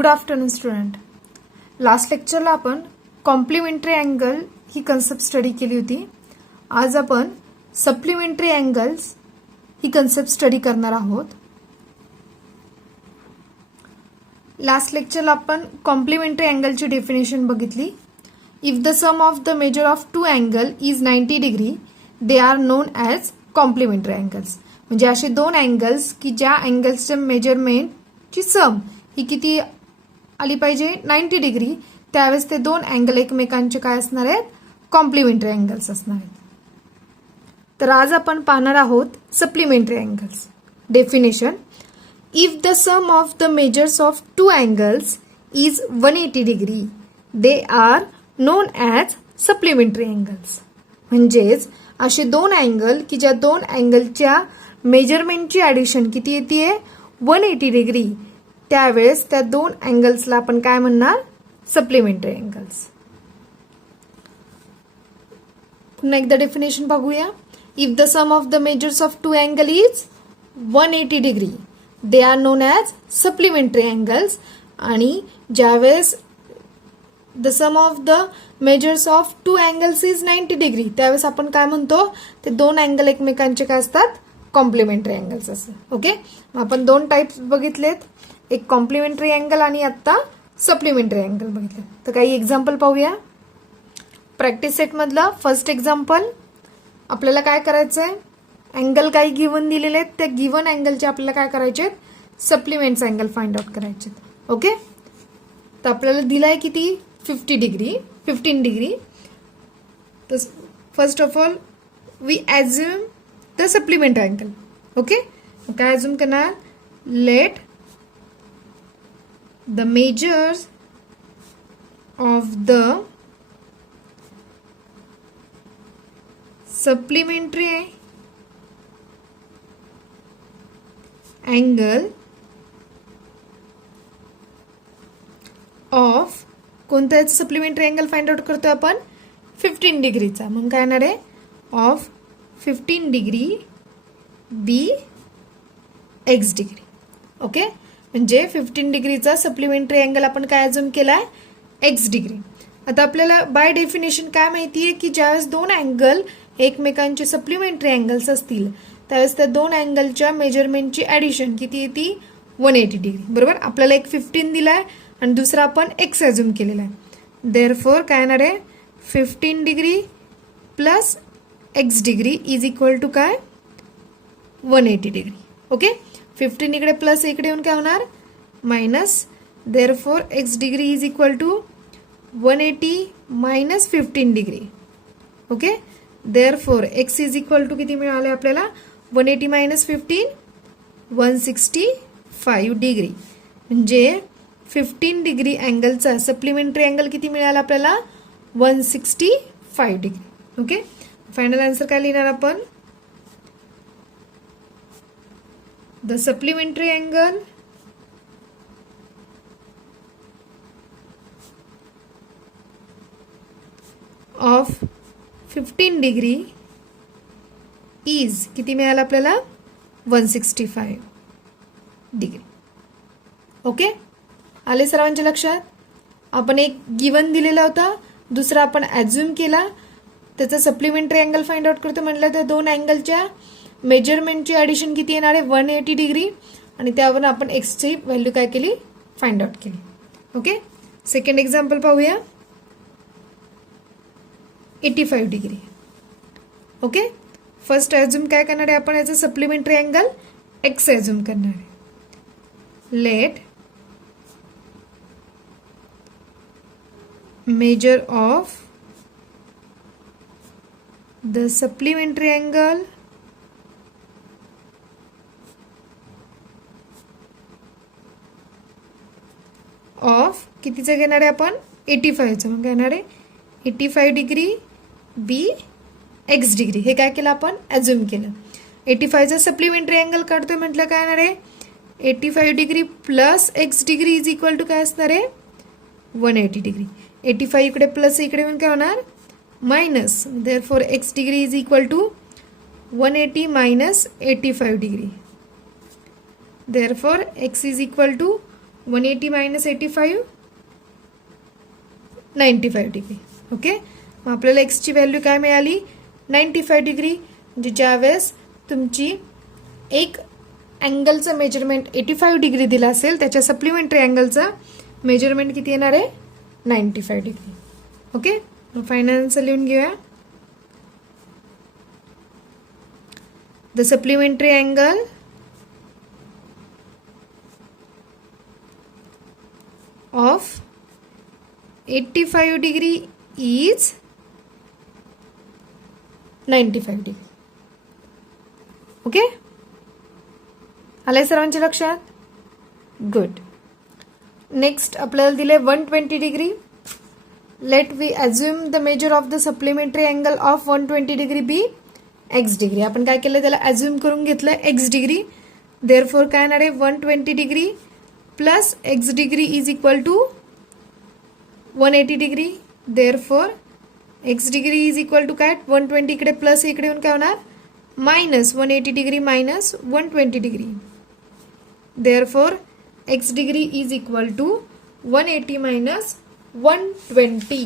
Good afternoon student. Last लेक्चरला आपण complementary angle ही कन्सेप्ट स्टडी केली होती. आज आपण सप्लिमेंटरी अँगल्स ही कन्सेप्ट स्टडी करणार आहोत. लास्ट लेक्चरला आपण कॉम्प्लिमेंटरी अँगलची डेफिनेशन बघितली. If the sum of the measure of two angle is 90 degree they are known as complementary angles. म्हणजे असे दोन अँगल्स की ज्या अँगल्सच्या मेजरमेंटची सम ही किती आली पाहिजे 90 डिग्री, त्यावेळेस ते दोन अँगल एकमेकांचे काय असणार आहेत, कॉम्प्लिमेंटरी अँगल्स असणार आहेत. तर आज आपण पाहणार आहोत supplementary angles. Definition: if the sum of the measures of two angles is 180 degree they are known as supplementary angles. म्हणजेच असे दोन अँगल की ज्या दोन अँगलच्या मेजरमेंटची ॲडिशन किती येते 180 डिग्री, त्यावेळेस त्या दोन अँगल्सला आपण काय म्हणणार, सप्लिमेंटरी अँगल्स. पुन्हा एकदा डेफिनेशन बघूया. If the sum of the measures of two angle is 180 degree they are known as supplementary angles. आणि ज्यावेळेस the sum of the measures of two angles is 90 degree, त्यावेळेस आपण काय म्हणतो, ते दोन अँगल एकमेकांचे काय असतात, कॉम्प्लिमेंटरी अँगल्स असतात. ओके, आपण दोन टाइप्स बघितलेत, एक कॉम्प्लिमेंटरी अँगल आणि आता सप्लिमेंटरी अँगल बघितले. तर काही एक्झाम्पल पाहूया. प्रॅक्टिस सेट मधलं फर्स्ट एक्झाम्पल. आपल्याला काय करायचं आहे, अँगल काही गिवन दिलेले आहेत, त्या गिवन अँगलचे आपल्याला काय करायचे आहेत, सप्लिमेंट्स अँगल फाइंड आउट करायचे. ओके, तर आपल्याला दिलाय किती 15 डिग्री. तर first of all we assume the supplementary angle. Okay, काय ॲज्युम करणार, let the measures of the supplementary angle of कोणता सप्लिमेंटरी अँगल फाइंड आउट करतोय आपण 15 डिग्रीचा. मग काय येणार आहे, of 15 degree be X degree. Okay, म्हणजे 15 डिग्रीचा सप्लिमेंटरी अँगल आपण काय अजून केलाय, एक्स डिग्री. आता आपल्याला बाय डेफिनेशन काय माहिती आहे की ज्यावेळेस दोन अँगल एकमेकांचे सप्लिमेंटरी अँगल्स असतील त्यावेळेस त्या दोन अँगलच्या मेजरमेंटची ॲडिशन किती येते 180 डिग्री. बरोबर, आपल्याला एक 15 दिलाय आणि दुसरा आपण एक्स अज्युम केलेला आहे. देअरफॉर काय येणार आहे, 15 degree plus X degree is equal to काय 180 डिग्री. ओके, 15 इकडे प्लस इकडे येऊन काय होणार, minus. Therefore X degree is equal to 180 minus 15 degree. Okay, therefore X is equal to किती मिळाले आपल्याला, 180 मायनस 15 165 डिग्री. म्हणजे 15 डिग्री अँगलचा सप्लिमेंटरी अँगल किती मिळाला आपल्याला, 165 डिग्री. ओके, फायनल आन्सर काय लिहिणार आपण, the supplementary angle of 15 degree is किती मिळालं आपल्याला 165 डिग्री. ओके, आले सर्वांच्या लक्षात. आपण एक गिवन दिलेला होता, दुसरा आपण ॲज्युम केला, त्याचा सप्लिमेंटरी अँगल फाइंड आउट करतो म्हटलं तर दोन अँगलच्या मेजरमेंटची ॲडिशन किती येणार आहे 180 डिग्री आणि त्यावरून आपण एक्सची व्हॅल्यू काय केली, फाइंड आउट केली. ओके, सेकंड एक्झाम्पल पाहूया. 85 डिग्री. ओके, फर्स्ट ॲज्युम काय करणार आहे आपण, याचं सप्लिमेंटरी अँगल एक्स ॲज्युम करणार आहे. Let measure of the supplementary angle of कितीचं घेणार आहे आपण 85चं. मग काय येणार आहे 85 डिग्री बी एक्स डिग्री. हे काय केलं आपण, ॲज्युम केलं. 85चा सप्लिमेंटरी अँगल काढतोय म्हटलं काय येणार आहे, 85 degree plus X degree is equal to काय असणार आहे 180 डिग्री. 85 इकडे प्लस इकडे येऊन काय होणार, minus. Therefore X degree is equal to 180 minus 85 degree. Therefore, x is equal to 180 minus 85 95 degree. Okay, मग आपल्याला एक्सची व्हॅल्यू काय मिळाली 95 डिग्री. म्हणजे ज्यावेळेस तुमची एक अँगलचं मेजरमेंट 85 डिग्री दिला असेल त्याच्या सप्लिमेंटरी अँगलचं मेजरमेंट किती येणार आहे 95 डिग्री. ओके, फायनल आन्सर लिहून घेऊया. The supplementary angle of 85 degree is 95 degree. Okay, आलंय सर्वांच्या लक्षात. गुड. नेक्स्ट आपल्याला दिले 120 degree. Let we assume the measure of the supplementary angle of 120 degree be X degree. आपण काय केलं त्याला अज्युम करून घेतलं एक्स डिग्री. देअरफॉर काय येणार आहे 120 degree plus X degree is equal to 180 degree. Therefore X degree is equal to काय 120 इकडे प्लस इकडे येऊन काय होणार minus 180 degree minus 120 degree. Therefore X degree is equal to 180 minus 120.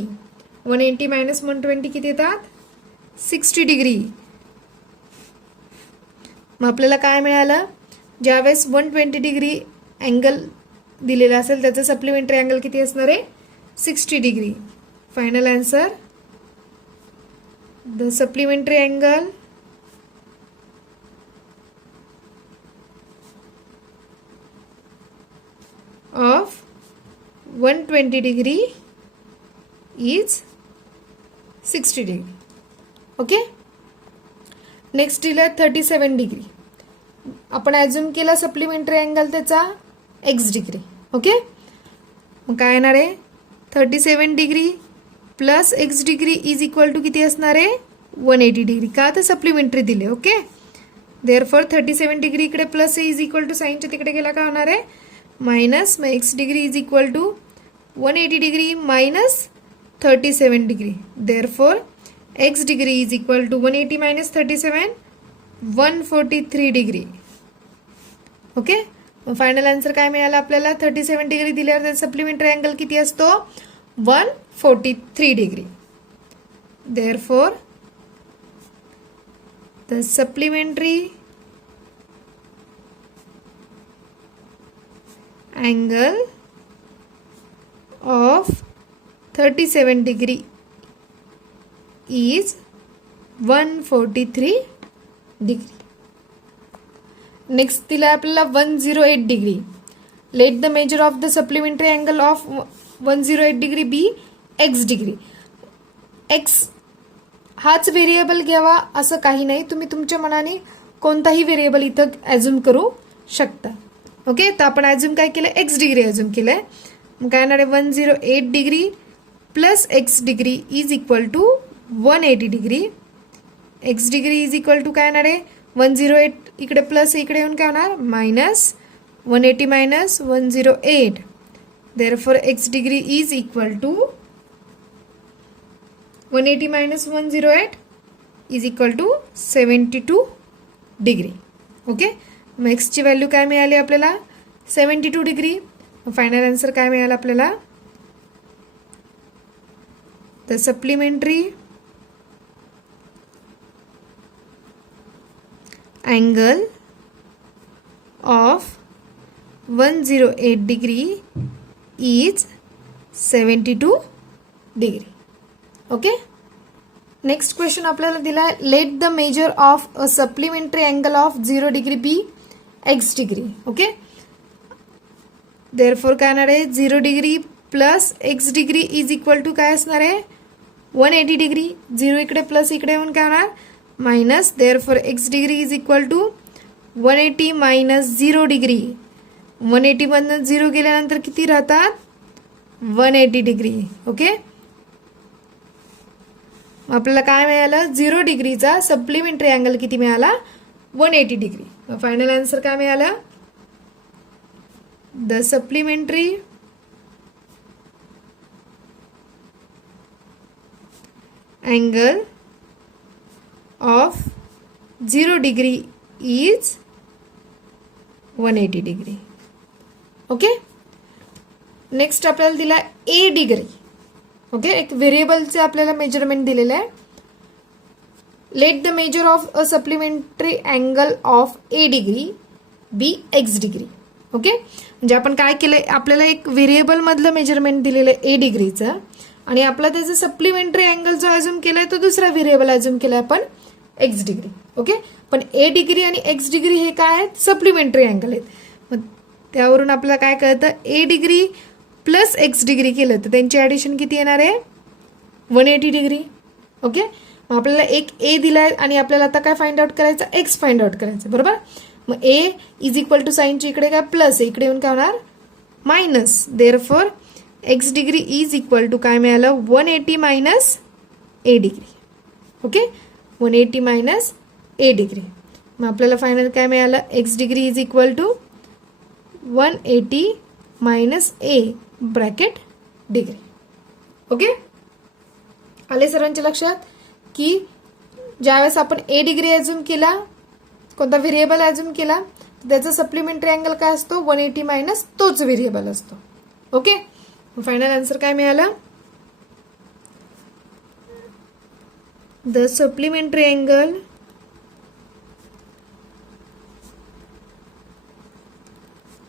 180 minus 120 किती येतात 60 डिग्री. मग आपल्याला काय मिळालं ज्यावेळेस 120 डिग्री अँगल दिलेला असेल त्याचं सप्लिमेंटरी अँगल किती असणार आहे 60 degree. Final answer the supplementary angle of 120 degree is 60 degree. Okay, next दिला 37 डिग्री. आपण ॲज्युम केला सप्लिमेंटरी अँगल त्याचा एक्स डिग्री. ओके, मग काय येणार आहे 37 degree plus X degree is equal to किती असणार आहे 180 डिग्री. का तर सप्लिमेंटरी दिले. ओके, देअरफॉर 37 डिग्री इकडे प्लस इज इक्वल टू साईनच्या तिकडे गेला का होणार आहे मायनस. मग X degree is equal to 180 degree minus 37 degree. Therefore X degree is equal to 180 minus 37 143 degree. Okay, मग फायनल आन्सर काय मिळाला आपल्याला 37 डिग्री दिल्यावर त्याचा सप्लिमेंटरी अँगल किती असतो 143 degree. Therefore the supplementary angle of 37 degree is 143 degree. Next दिला आपल्याला 108 degree. Let the measure of the supplementary angle of 108 degree be X degree. X हाच व्हेरिएबल घ्यावा असं काही नाही, तुम्ही तुमच्या मनाने कोणताही व्हेरिएबल इथं ॲज्युम करू शकता. ओके, तर आपण ॲज्युम काय केलं एक्स डिग्री ॲज्युम केलंय. मग काय येणार आहे 108 degree plus X degree is equal to 180 degree. X degree is equal to काय येणार आहे 108 इकडे प्लस इकडे येऊन काय होणार minus 180 minus 108. Therefore X degree is equal to 180 minus 108 is equal to 72 degree. Okay, मग एक्सची व्हॅल्यू काय मिळाली आपल्याला 72 डिग्री. फायनल आन्सर काय मिळाला आपल्याला the supplementary angle of 108 degree is 72 degree. Okay, next question आपल्याला दिला let the measure of a supplementary angle of 0 degree be x degree. Okay, therefore काय असणार आहे 0 degree plus x degree is equal to काय असणार आहे 180 degree. 0 इकडे plus इकडे येऊन काय होणार minus. Therefore X degree is equal to 180 minus 0 degree. 180 मधनं 0 गेल्यानंतर किती राहतात 180 डिग्री. ओके, आपल्याला काय मिळालं 0 डिग्रीचा सप्लिमेंटरी अँगल किती मिळाला 180 डिग्री. फायनल आन्सर काय मिळाला the supplementary angle of 0 degree is 180 degree. Okay, next आपल्याला दिला ए डिग्री. ओके, एक व्हेरिएबलचे आपल्याला मेजरमेंट दिलेलं आहे. Let the measure of a supplementary angle of A degree be X degree. Okay, म्हणजे आपण काय केलंय, आपल्याला एक व्हेरिएबल मधलं मेजरमेंट दिलेलं आहे ए डिग्रीचं आणि आपला त्याचा सप्लिमेंटरी अँगल जो अज्युम केलाय तो दुसरा व्हेरिएबल अज्युम केलाय आपण एक्स डिग्री. ओके, पण ए डिग्री आणि एक्स डिग्री हे काय आहेत, सप्लिमेंटरी अँगल आहेत. मग त्यावरून आपल्याला काय कळतं, ए डिग्री प्लस एक्स डिग्री केलं तर त्यांची ऍडिशन किती येणार आहे, 180 डिग्री. ओके, मग आपल्याला एक ए दिलाय आणि आपल्याला आता काय फाइंड आउट करायचं, एक्स फाइंड आउट करायचं. बरोबर, मग ए इज इक्वल टू साईनची इकडे काय प्लस आहे, इकडे येऊन काय होणार minus. Therefore X degree is equal to काय मिळालं, 180 minus A degree. Okay, 180 minus A degree. मग आपल्याला फायनल काय मिळालं, X degree is equal to 180 minus A bracket degree. Okay, आले सर्वांच्या लक्षात की ज्यावेळेस आपण ए डिग्री अज्युम केला, कोणता व्हेरिएबल अज्युम केला, त्याचा सप्लिमेंटरी अँगल काय असतो, 180 मायनस तोच व्हेरिएबल असतो. ओके, फायनल आन्सर काय मिळालं, the supplementary angle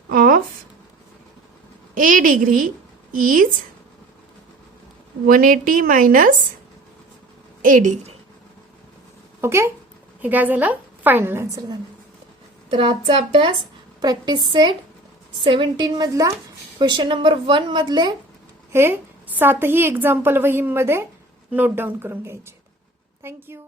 of A degree is 180 minus A degree. Okay, हे काय झालं, फायनल आन्सर झालं. तर आजचा अभ्यास प्रॅक्टिस सेट 17 मधला क्वेश्चन नंबर 1 मधले हे 7ही एक्झाम्पल वहीमध्ये नोट डाऊन करून घ्यायचे. थँक्यू.